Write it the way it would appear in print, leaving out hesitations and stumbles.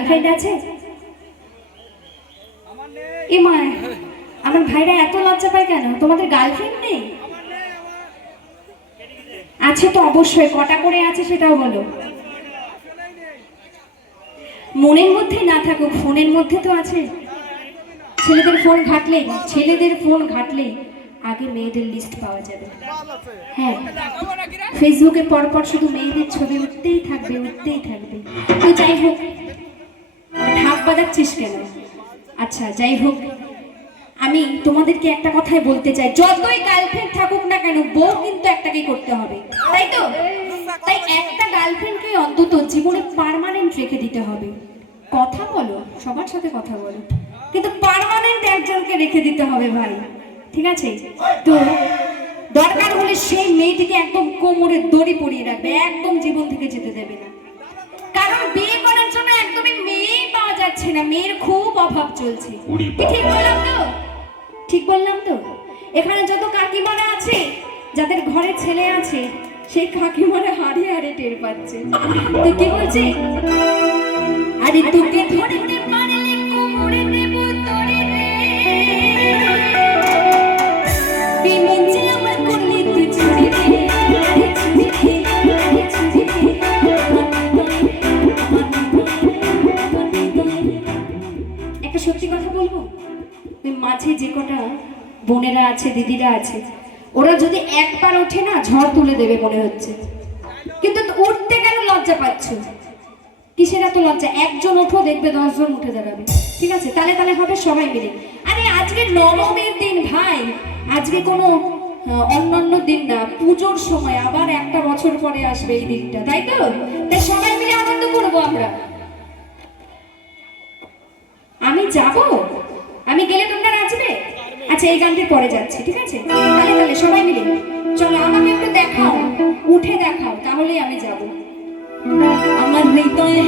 Girlfriend আছে? এ মা, আমার ভাইরা এত লজ্জা পায় কেন? তোমাদের গার্লফ্রেন্ড নেই? আছে তো অবশ্যই, কটা করে আছে সেটাও বলো। মনের মধ্যে না থাকুক, ফোনের মধ্যে তো আছে। ছেলেদের ফোন ঘাটলে আগে মেয়েদের লিস্ট পাওয়া যাবে। হ্যাঁ, ফেসবুকে পরপর শুধু মেয়েদের ছবি উঠতেই থাকবে। তো যাই হোক, ঢাক বাজাচ্ছিস কেন? আচ্ছা যাই হোক, আমি তোমাদেরকে একটা কথাই বলতে চাই, যতই গার্লফ্রেন্ড থাকুক না কেন, বউ কিন্তু একটাকেই করতে হবে, তাই তো? তাই একটা গার্লফ্রেন্ডকে অন্তত জীবনে পার্মানেন্ট রেখে দিতে হবে। কথা বলো, সবার সাথে কথা বলো, কিন্তু পার্মানেন্ট একজনকে রেখে দিতে হবে ভাই, ঠিক আছে? তো দরকার হলে সেই মেয়েটিকে একদম কোমরে দড়ি পরিয়ে রাখবে, একদম জীবন থেকে যেতে দেবে না। কারণ বিয়ে করার জন্য একদমই মেয়েই পাওয়া যাচ্ছে না, মেয়ের খুব অভাব চলছে। ঠিক বললাম তো? এখানে যত কাকিমারা আছে, যাদের ঘরে ছেলে আছে, সেই কাকিমারা হাড়ে হাড়ে টের পাচ্ছে। তো কি বলছে? আরে তোকে ধরতে পারলে কোমরে দেব তোরে রে, বিমিন যে আমার করলি তুই ছুরি রে, একটা সত্যি কথা বলবো, ওই মাঝে যে কটা বোনেরা আছে, দিদিরা আছে, ওরা যদি একবার ওঠে না, ঝড় তুলে দেবে মনে হচ্ছে। কিন্তু উঠতে কেন লজ্জা পাচ্ছ? কিসের এত লজ্জা? একজন ওঠো, দেখবে 10 জন উঠে দাঁড়াবে, ঠিক আছে? তালে হবে সবাই মিলে। আরে আজকে নবমীর দিন ভাই, আজকে কোনো অন্যান্য দিন না, পুজোর সময় আবার একটা বছর পরে আসবে এই দিনটা, তাই তো? তাই সবাই মিলে আনন্দ করবো আমরা। আমি যাব, আমি গেলে তোমরা নাচবে? আচ্ছা এই গানটির পরে যাচ্ছি, ঠিক আছে? তাহলে সবাই মিলে চলো, আমাকে একটু দেখাও, উঠে দেখাও, তাহলেই আমি যাব। আমার হৃদয়ে